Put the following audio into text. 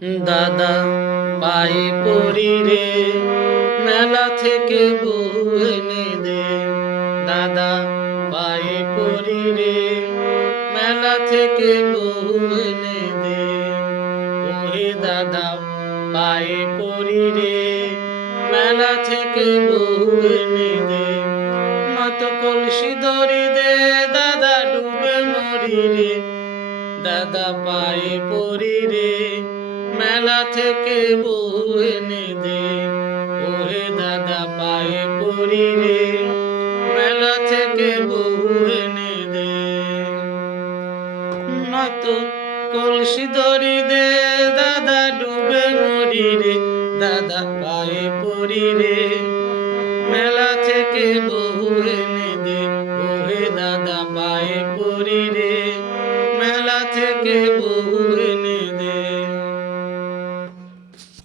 দাদা পায়ে পড়ি রে, মেলা থেকে বউ এনে দে। দাদা পায়ে পড়ি রে, মেলা থেকে বউ এনে দে। ওহে দাদা পায়ে পড়ি রে, মেলা থেকে বউ এনে দে। মত কলসি ধরি দে, দাদা ডুবে মরি রে। দাদা পায়ে পড়ি রে, মেলা থেকে বউ এনে দে। ওহে দাদা পায়ে পড়ি রে, মেলা থেকে বউ এনে দে। নয়তো কলসি ধরি দে, দাদা ডুবে মরি রে। দাদা পায়ে পড়ি রে, মেলা থেকে বউ এনে